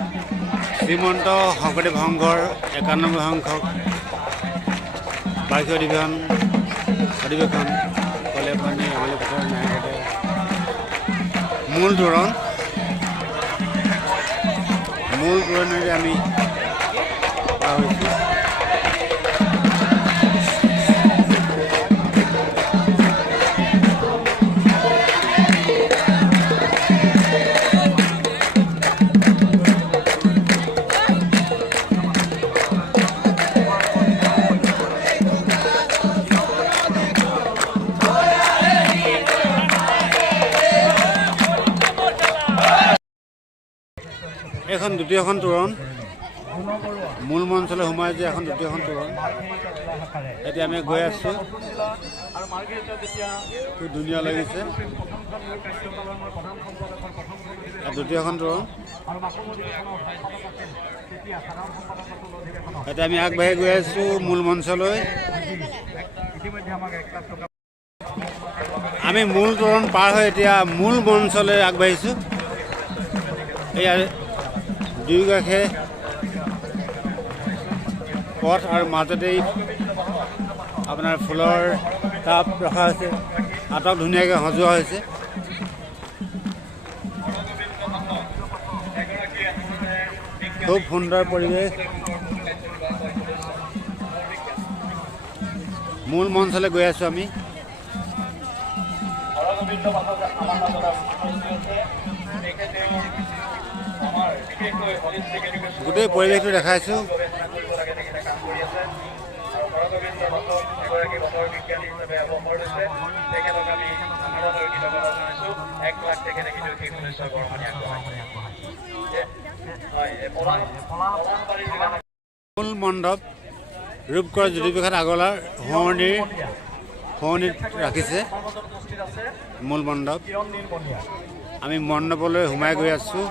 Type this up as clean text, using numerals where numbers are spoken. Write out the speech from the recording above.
শ্ৰীমন্ত শংকৰদেৱ সংঘৰ 91 সংখ্যক বাৰ্ষিক অধিৱেশন কলে পানী আমলি পথাৰ ন্যায়গতে মূল তোৰণেৰে আমি পাৰ হৈছোঁ। এখন দ্বিতীয়খন তোৰণ মূল মঞ্চলৈ সোমাই যে এখন দ্বিতীয়খন তোৰণ এতিয়া আমি গৈ আছোঁ। খুব ধুনীয়া লাগিছে দ্বিতীয়খন তোৰণ। এতিয়া আমি আগবাঢ়ি গৈ আছোঁ মূল মঞ্চলৈ। আমি মূল তোৰণ পাৰ হৈ এতিয়া মূল মঞ্চলৈ আগবাঢ়িছোঁ। এয়া দুয়োকাষে পথ আৰু মাজতেই আপোনাৰ ফুলৰ টাব ৰখা হৈছে, আটক ধুনীয়াকৈ সজোৱা হৈছে। খুব সুন্দৰ পৰিৱেশ। মূল মঞ্চলৈ গৈ আছোঁ আমি। গোটেই পৰিৱেশটো দেখাইছোঁ। মূল মণ্ডপ ৰূপকৰ জ্যোতিপ্ৰসাদ আগৰৱালাৰ শুৱনিত ৰাখিছে মূল মণ্ডপ। আমি মণ্ডপলৈ সোমাই গৈ আছোঁ।